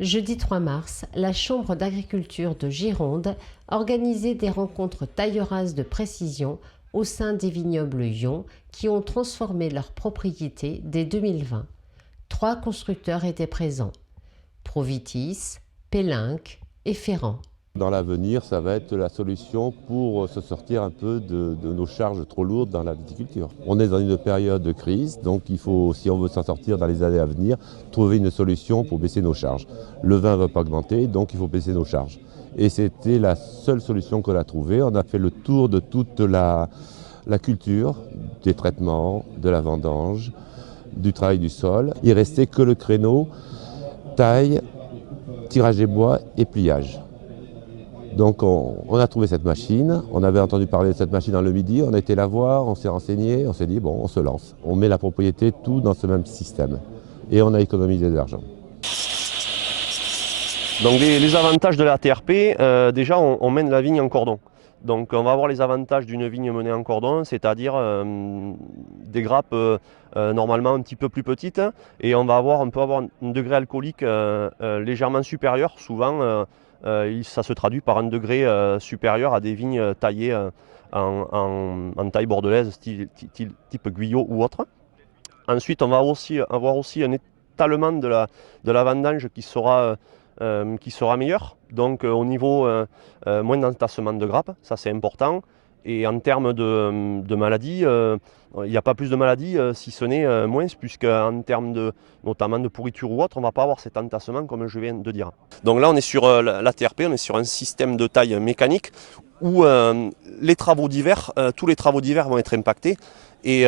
Jeudi 3 mars, la Chambre d'agriculture de Gironde organisait des rencontres taille-rases de précision au sein des vignobles Yon qui ont transformé leur propriété dès 2020. 3 constructeurs étaient présents, Provitis, Pélinck et Ferrand. Dans l'avenir, ça va être la solution pour se sortir un peu de nos charges trop lourdes dans la viticulture. On est dans une période de crise, donc il faut, si on veut s'en sortir dans les années à venir, trouver une solution pour baisser nos charges. Le vin ne va pas augmenter, donc il faut baisser nos charges. Et c'était la seule solution qu'on a trouvée. On a fait le tour de toute la culture, des traitements, de la vendange, du travail du sol. Il ne restait que le créneau, taille, tirage des bois et pliage. Donc on a trouvé cette machine, on avait entendu parler de cette machine dans le Midi, on a été la voir, on s'est renseigné, on s'est dit bon, on se lance. On met la propriété tout dans ce même système et on a économisé de l'argent. Donc les avantages de la TRP, déjà on mène la vigne en cordon. Donc on va avoir les avantages d'une vigne menée en cordon, c'est-à-dire des grappes normalement un petit peu plus petites et on peut avoir un degré alcoolique légèrement supérieur. Souvent ça se traduit par un degré supérieur à des vignes taillées en taille bordelaise, type Guyot ou autre. Ensuite on va avoir aussi un étalement de la vendange qui sera meilleur. Donc au niveau moins d'entassement de grappes, ça c'est important. Et en termes de maladies, il n'y a pas plus de maladies si ce n'est moins, puisque en termes notamment de pourriture ou autre, on ne va pas avoir cet entassement comme je viens de dire. Donc là on est sur la TRP, on est sur un système de taille mécanique où les travaux d'hiver, tous les travaux d'hiver vont être impactés. Et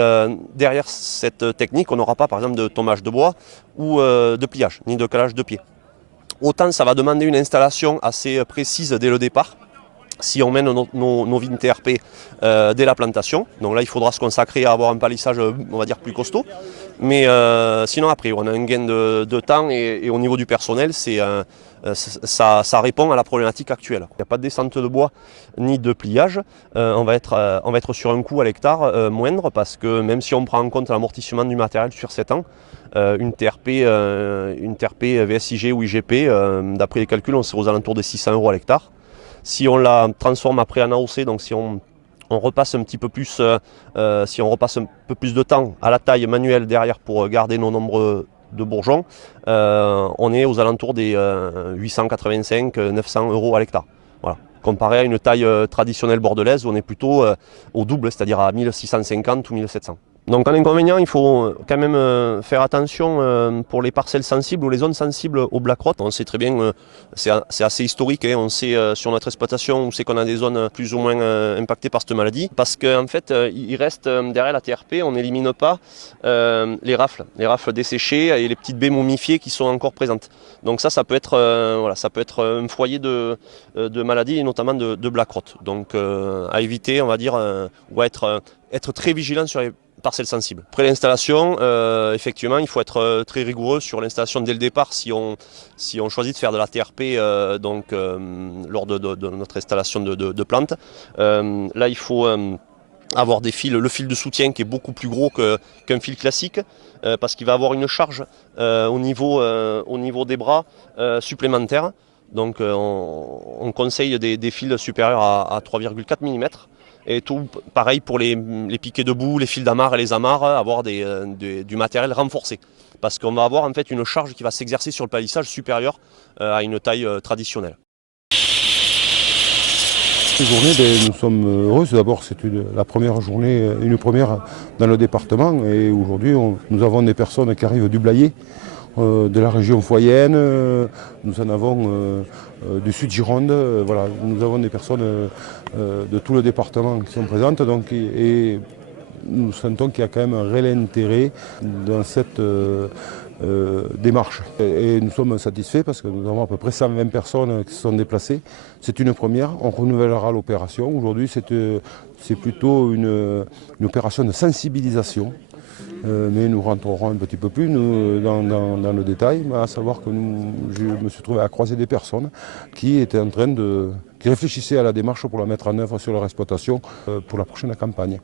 derrière cette technique, on n'aura pas par exemple de tombage de bois ou de pliage, ni de calage de pied. Autant ça va demander une installation assez précise dès le départ, si on mène nos vignes TRP dès la plantation. Donc là, il faudra se consacrer à avoir un palissage, on va dire, plus costaud. Mais sinon, après, on a un gain de temps et au niveau du personnel, ça répond à la problématique actuelle. Il n'y a pas de descente de bois ni de pliage. On va être sur un coût à l'hectare moindre parce que même si on prend en compte l'amortissement du matériel sur 7 ans, une TRP VSIG ou IGP, d'après les calculs, on serait aux alentours de 600 € à l'hectare. Si on la transforme après en AOC, donc si on repasse un petit peu plus, si on repasse un peu plus de temps à la taille manuelle derrière pour garder nos nombres de bourgeons, on est aux alentours des 885-900 € à l'hectare. Voilà. Comparé à une taille traditionnelle bordelaise, on est plutôt au double, c'est-à-dire à 1650 ou 1700. Donc en inconvénient, il faut quand même faire attention pour les parcelles sensibles ou les zones sensibles au black rot. On sait très bien, c'est assez historique, hein, on sait sur notre exploitation où c'est qu'on a des zones plus ou moins impactées par cette maladie. Parce qu'en fait, il reste derrière la TRP, on n'élimine pas les rafles desséchées et les petites baies momifiées qui sont encore présentes. Donc ça peut être, un foyer de maladie et notamment de black rot. Donc à éviter, on va dire, ou à être très vigilant sur les parcelles sensibles. Après l'installation, effectivement, il faut être très rigoureux sur l'installation dès le départ si on choisit de faire de la TRP lors de notre installation de plantes. Là, il faut avoir des fils, le fil de soutien qui est beaucoup plus gros qu'un fil classique parce qu'il va avoir une charge au niveau des bras supplémentaire. Donc on conseille des fils supérieurs à 3,4 mm. Et tout pareil pour les piquets debout, les fils d'amarre et les amarres, avoir du matériel renforcé. Parce qu'on va avoir en fait une charge qui va s'exercer sur le palissage supérieure à une taille traditionnelle. Cette journée, nous sommes heureux. D'abord, c'est la première journée, une première dans le département. Et aujourd'hui, nous avons des personnes qui arrivent du Blayais, de la région foyenne, nous en avons du sud Gironde, voilà, nous avons des personnes de tout le département qui sont présentes et nous sentons qu'il y a quand même un réel intérêt dans cette démarche. Et nous sommes satisfaits parce que nous avons à peu près 120 personnes qui se sont déplacées. C'est une première, on renouvellera l'opération. Aujourd'hui, c'est plutôt une opération de sensibilisation. Mais nous rentrerons un petit peu plus dans le détail, à savoir que je me suis trouvé à croiser des personnes qui réfléchissaient à la démarche pour la mettre en œuvre sur leur exploitation pour la prochaine campagne.